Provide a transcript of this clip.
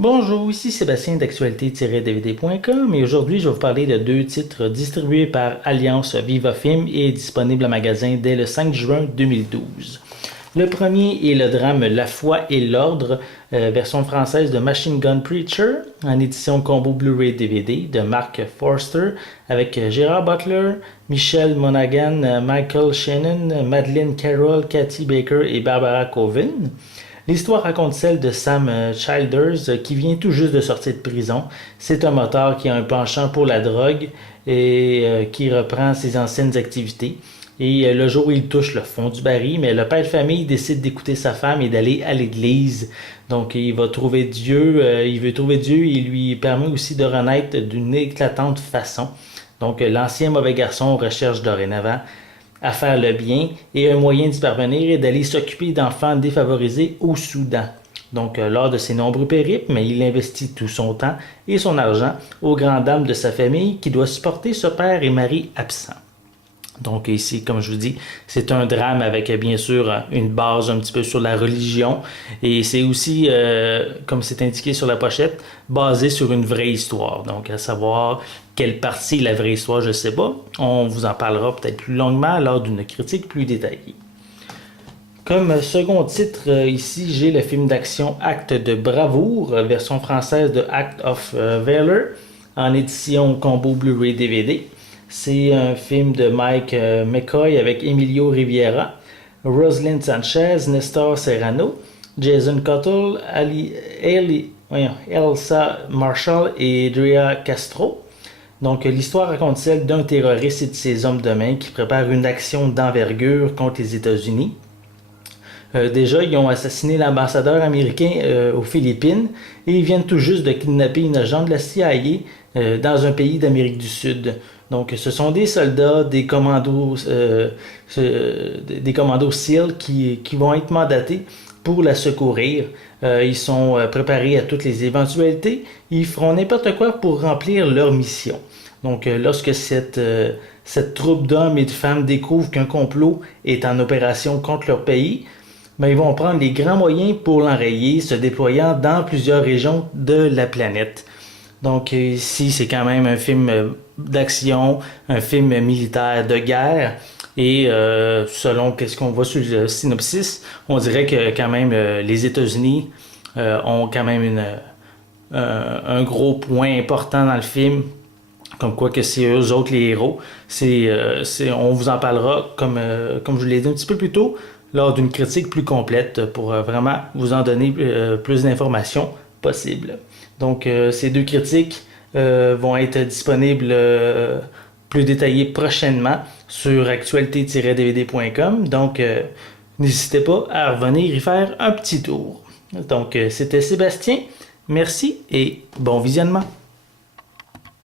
Bonjour, ici Sébastien d'actualité-dvd.com et aujourd'hui je vais vous parler de deux titres distribués par Alliance Viva Film et disponibles en magasin dès le 5 juin 2012. Le premier est le drame La foi et l'ordre, version française de Machine Gun Preacher, en édition combo Blu-ray DVD de Mark Forster, avec Gérard Butler, Michelle Monaghan, Michael Shannon, Madeleine Carroll, Kathy Baker et Barbara Coven. L'histoire raconte celle de Sam Childers qui vient tout juste de sortir de prison. C'est un motard qui a un penchant pour la drogue et qui reprend ses anciennes activités. Et le jour où il touche le fond du baril, mais le père de famille décide d'écouter sa femme et d'aller à l'église. Donc il va trouver Dieu, il veut trouver Dieu et il lui permet aussi de renaître d'une éclatante façon. Donc l'ancien mauvais garçon recherche dorénavant à faire le bien et un moyen d'y parvenir est d'aller s'occuper d'enfants défavorisés au Soudan. Donc, lors de ses nombreux périples, mais il investit tout son temps et son argent aux grandes dames de sa famille qui doit supporter ce père et mari absent. Donc ici, comme je vous dis, c'est un drame avec bien sûr une base un petit peu sur la religion et c'est aussi, comme c'est indiqué sur la pochette, basé sur une vraie histoire. Donc à savoir quelle partie est la vraie histoire, je ne sais pas. On vous en parlera peut-être plus longuement lors d'une critique plus détaillée. Comme second titre, ici j'ai le film d'action Acte de bravoure, version française de Act of Valor, en édition combo Blu-ray DVD. C'est un film de Mike McCoy avec Emilio Riviera, Rosalind Sanchez, Nestor Serrano, Jason Cottle, Elsa Marshall et Drea Castro. Donc l'histoire raconte celle d'un terroriste et de ses hommes de main qui préparent une action d'envergure contre les États-Unis. Déjà, ils ont assassiné l'ambassadeur américain aux Philippines et ils viennent tout juste de kidnapper une agent de la CIA dans un pays d'Amérique du Sud. Donc, ce sont des soldats, des commandos SEAL qui vont être mandatés pour la secourir. Ils sont préparés à toutes les éventualités. Ils feront n'importe quoi pour remplir leur mission. Donc, lorsque cette troupe d'hommes et de femmes découvre qu'un complot est en opération contre leur pays, ils vont prendre les grands moyens pour l'enrayer, se déployant dans plusieurs régions de la planète. Donc ici, c'est quand même un film d'action, un film militaire de guerre. Et selon ce qu'on voit sur le synopsis, on dirait que quand même les États-Unis ont quand même un gros point important dans le film. Comme quoi que c'est eux autres les héros. On vous en parlera, comme je vous l'ai dit un petit peu plus tôt, lors d'une critique plus complète pour vraiment vous en donner plus d'informations possibles. Donc, ces deux critiques vont être disponibles plus détaillées prochainement sur actualité-dvd.com. Donc, n'hésitez pas à revenir y faire un petit tour. Donc, c'était Sébastien. Merci et bon visionnement.